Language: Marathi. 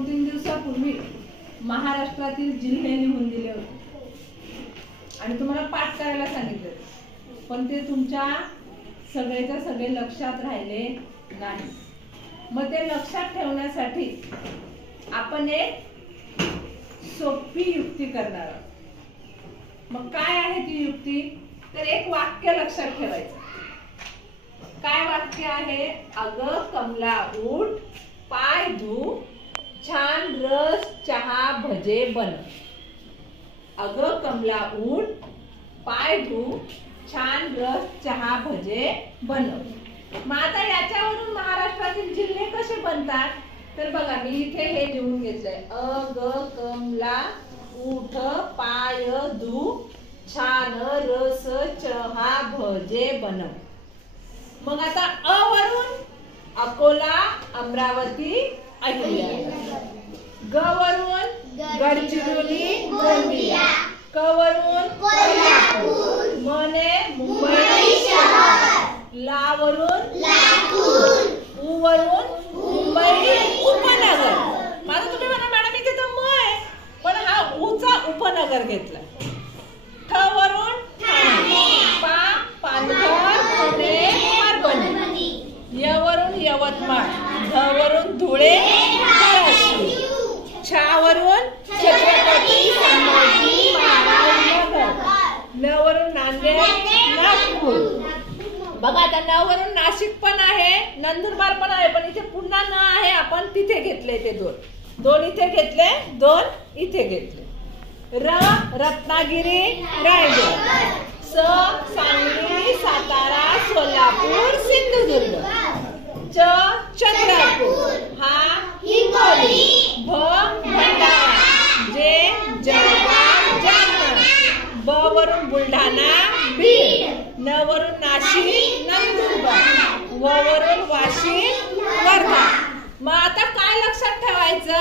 2-3 दिवसापूर्वी महाराष्ट्रातील जिल्हे लिहून दिले होते आणि तुम्हाला पाठ करायला सांगितले, पण ते तुमच्या सगळेच्या सगळे लक्षात राहिले नाही। मग ते लक्षात ठेवण्यासाठी आपण एक सोपी युक्ती करणार आहोत। मग काय आहे ती युक्ती? तर एक वाक्य लक्षात ठेवायचं। काय वाक्य आहे? अगं कमला उठ, पाय धु, छान रस चहा भजे बनव। अगं कमला उठ, पाय धु, छान रस चहा भजे बनव। मग आता याच्यावरून महाराष्ट्रातील जिल्हे कसे बनतात? तर बघा, मी इथे हे लिहून घेतलंय। अगं कमला उठ, पाय धु, छान रस चहा भजे बनव। मग आता अ वरून अकोला, अमरावती, अहिल्यानगर। ग वरून गडचिरोली, गोंदिया। क वरून कोल्हापूर। म ने मुंबई शहर। ला वरून लातूर। उ वरून मुंबई उपनगर। माझं तुम्ही म्हणा मॅडम इथे तर म आहे, पण हा उचा उपनगर घेतला। ठ वरून ठाणे। पा पालघर, पुणे, परभणी। य वरून यवतमाळ। ध वरून धुळे, धाराशिव। छा वरून छत्रपती संभाजी महाराज नगर। न वरून नांदेड, नागपूर। बघा आता न वरून नाशिक पण आहे, नंदुरबार पण आहे, पण इथे पुन्हा न आहे, आपण तिथे घेतले ते दोन इथे घेतले, 2 इथे घेतले। र रत्नागिरी, रायगड। स सांगली, सातारा, सोलापूर, सिंधुदुर्ग। च चंद्रपूर। हा हिंगोली। भ भंडारा। जे जळगाव, जालना। ब वरून बुलढाणा, बीड। न वरून नाशिक, नंदुरबार। व वरून वाशिम, वर्धा। मग आता काय लक्षात ठेवायचं?